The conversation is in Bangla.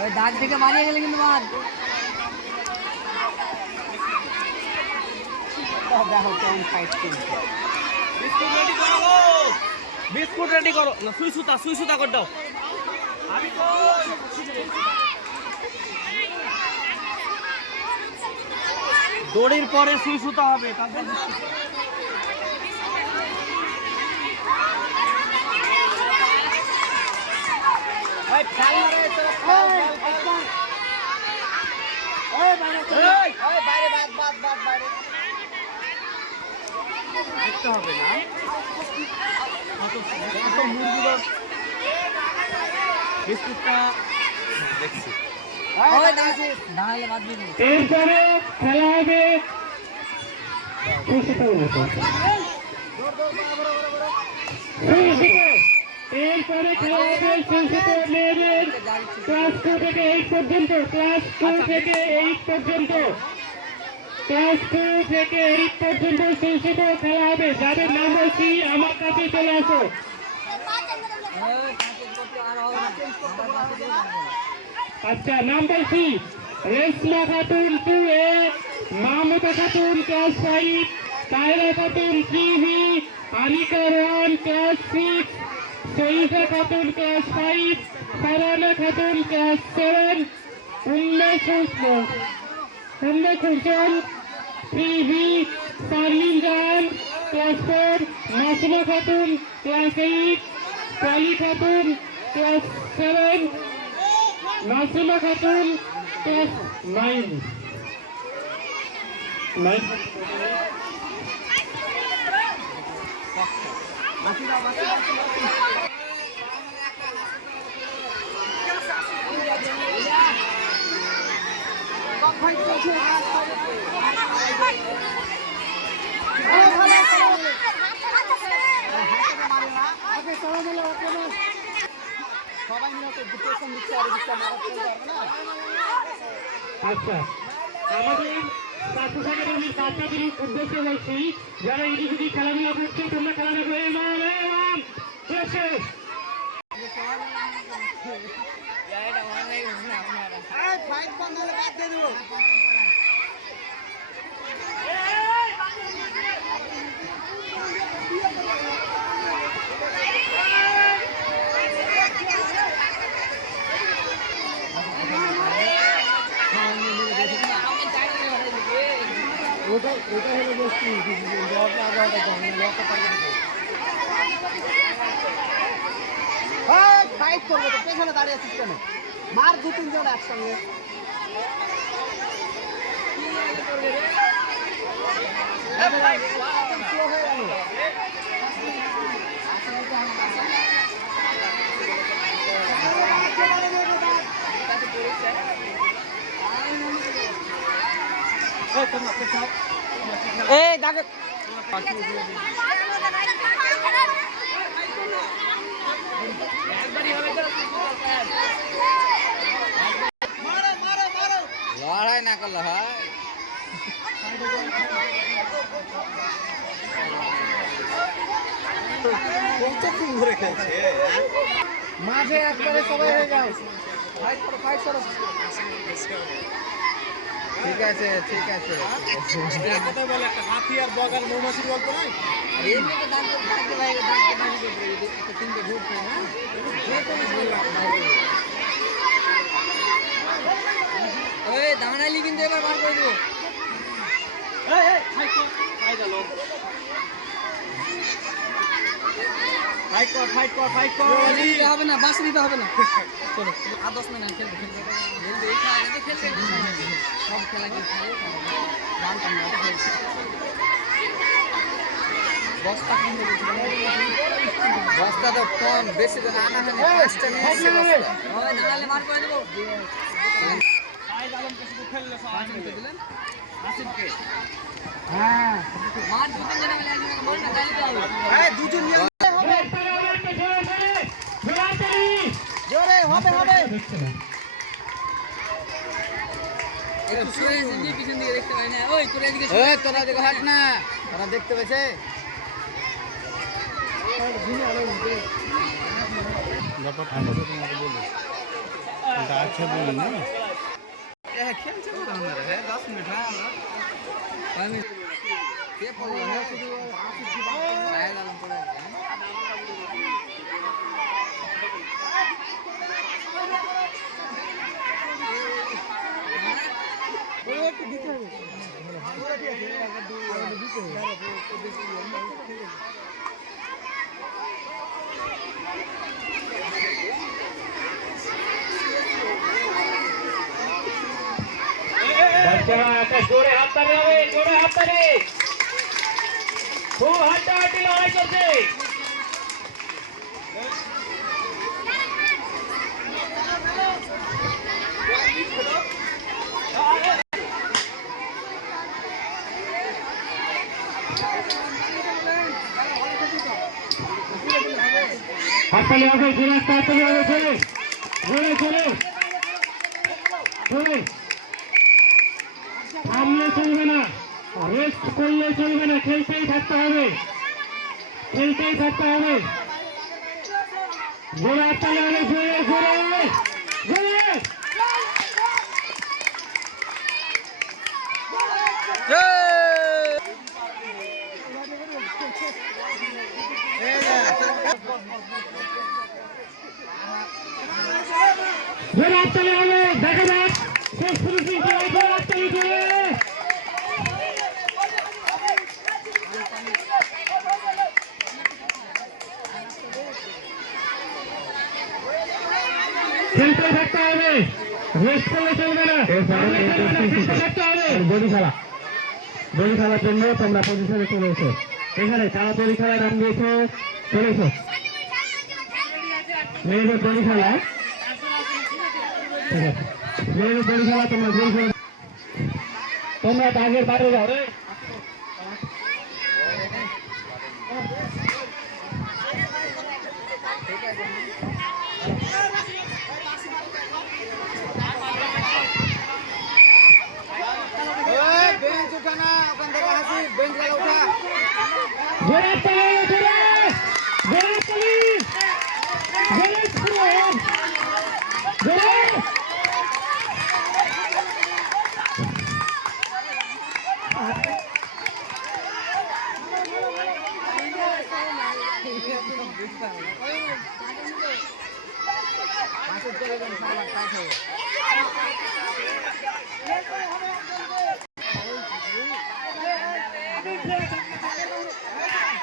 ওই দাগ থেকে বাড়িয়ে গেলে কিন্তু বাদ। দেখো কেমন ফাইট করছে। বিস্কুট রেডি করো, বিস্কুট রেডি করো না, সুই সুতা করে দাও। আমি তো দড়ির পরে সুই সুতা হবে তারপর দেখতে হবে না বিস্কুটটা দেখছি। এরপরে খেলা হবে এরপরে খেলা হবে মেয়েদের ক্লাস 2 থেকে 8 পর্যন্ত, ক্লাস 2 থেকে 8 পর্যন্ত, ক্লাস 2 থেকে 8 পর্যন্ত শৈশব খেলা হবে। যাদের নাম বলছি আমার কাছে চলে আসো। আচ্ছা, নাম বলছি Reshma Khatun 2A, Mahmuda Khatun class 5, Taira Khatun 3B, Anika Rohan class 6, Sharifa Khatun class 5, Farhana Khatun class 7, Umme Hossain 3B, Sharmin Jahan class 4, Masuma Khatun class 8, Kali Khatun class 7, Nasima Khatun class 9। আচ্ছা, আমাদের ছাত্র সংগঠনের বাচ্চাদের উদ্দেশ্যে বলছি, যারা ইংরেজি খেলাধুলা করছে তোমরা খেলা দেখো। ওটা হলো বস্তু ফাইট করবো তো পেছনে দাঁড়িয়ে আছিস কেন? মার 2-3 জন একসঙ্গে। এই দাগে লড়াই না করলে হয়। মাঝে একবারে সবাই হয়ে যায়। ফাইট করো। ঠিক আছে ঠিক আছে। বলে একটা হাতি আর বগাল মৌমাছির গল্প নাই? দাঁড়ালি কিন্তু এবার বার করে দেবো। হবে না, বাস নিতে হবে না। চলো আর 10 মিনিট খেলবে সব খেলা কি বস্তা তো কম, বেশি তো আনা হয়নি, 5টা নিয়ে এসছে বস্তা। দাঁড়ালে বার করে দেবো। হ্যাঁ মার 2 জন মিলে একজন মার না গালি দাও। হ্যাঁ 2 জন মিলে জোরে হবে হবে। একটু সরে এসে পিছন দিকে দেখতে পাই না। ওই তোরা এদিকে তোরা দেখো হাট না, তোরা দেখতে পেয়েছে। আছে বলি না খেলছে বলো না রে 10 মিনিট হয় আমরা আমি কে পড়লো হ্যাঁ শুধু সাহেব আলম পড়ে আছে ওই একটু দিতে হবে জোরে হাত তালি হবে জোরে হাত তালি খুব হাড্ডাহাড্ডি লড়াই করছে হাততালি হবে জোরে হাততালি হবে জোরে জোরে জোরে জোরে থামলে চলবে না রেস্ট করলে চলবে না খেলতেই থাকতে হবে খেলতেই থাকতে হবে জোরে হাততালি হবে জোরে জোরে জোরে জোরে হাততালি হবে দেখা যাক শেষ ফিনিশিং খেলায় জোরে হাততালি জোরে খেলতে থাকতে হবে রেস্ট করলে চলবে না খেলতে থাকতে হবে বডি খেলার জন্য তোমরা পজিশনে চলে এসো এখানে তাড়াতাড়ি খেলায় নাম দিয়েছো চলে এসো মেয়েদের বডি খেলা ঠিক আছে মেয়েদের বডি খেলা তোমরা আগের বাইরে যাও রে বেঞ্চ উঠা না ওখান থেকে হাসি বেঞ্চ গেলে উঠা জোরে তালি জোরে জোরে তালি জোরে জোরে মাসের চলে গেল 6 লাখ টাকা